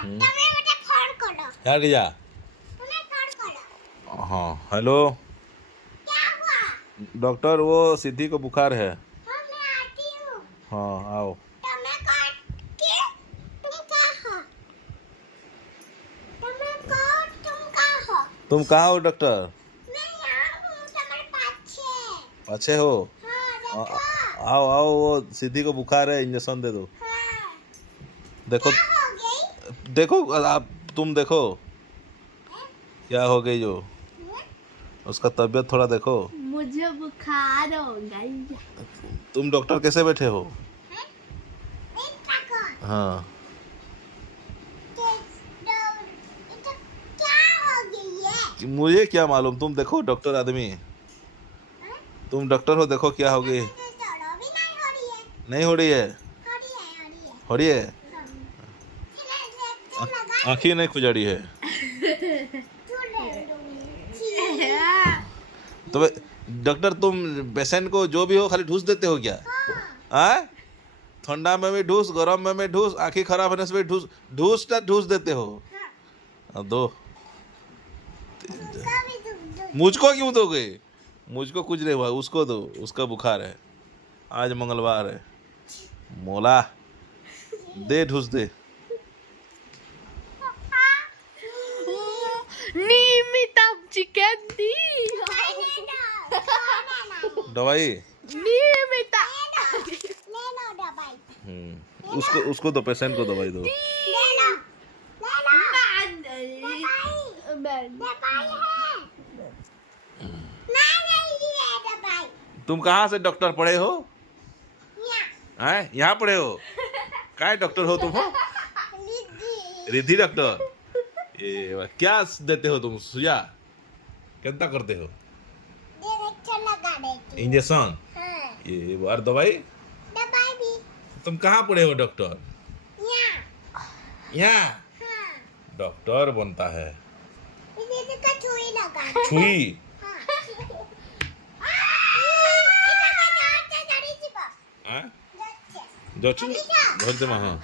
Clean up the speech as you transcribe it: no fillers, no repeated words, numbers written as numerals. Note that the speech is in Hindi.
यार जा। हाँ हेलो डॉक्टर, वो सिद्धि को बुखार है। हाँ आओ। तुम कहाँ हो डॉक्टर? अच्छे हो? आओ आओ, वो सिद्धि को बुखार है, इंजेक्शन दे दो। देखो देखो, आप तुम देखो क्या हो गई जो उसका तबीयत थोड़ा देखो। मुझे बुखार हो गई। तुम डॉक्टर कैसे बैठे हो? हाँ मुझे क्या मालूम, तुम देखो डॉक्टर आदमी, तुम डॉक्टर हो, देखो क्या हो गई। नहीं हो रही है? हो रही है? आँखें नहीं खुजड़ी है? तो डॉक्टर, तुम पेशेंट को जो भी हो खाली ठूस देते हो क्या? हाँ, ठंडा में भी ठूस, गर्म में भी ठूस, आँखें खराब होने से भी ठूस, ठूस देते हो। दो। मुझको क्यों दोगे? मुझको कुछ नहीं हुआ, उसको दो, उसका बुखार है, आज मंगलवार है। मोला दे, ठूस दे। नियमित चिकन दी दवाई नियमित। उसको उसको दो, पेशेंट को दवाई दो। तुम कहाँ से डॉक्टर पढ़े हो? हैं, यहाँ पढ़े हो? काय डॉक्टर हो तुम? हो रिद्धि डॉक्टर। ये क्या देते हो तुम? सुया कितना करते हो? इंजेक्शन? ये और दवाई? तुम कहाँ पढ़े हो डॉक्टर? यहाँ डॉक्टर बनता है? छुई जो धरते हाँ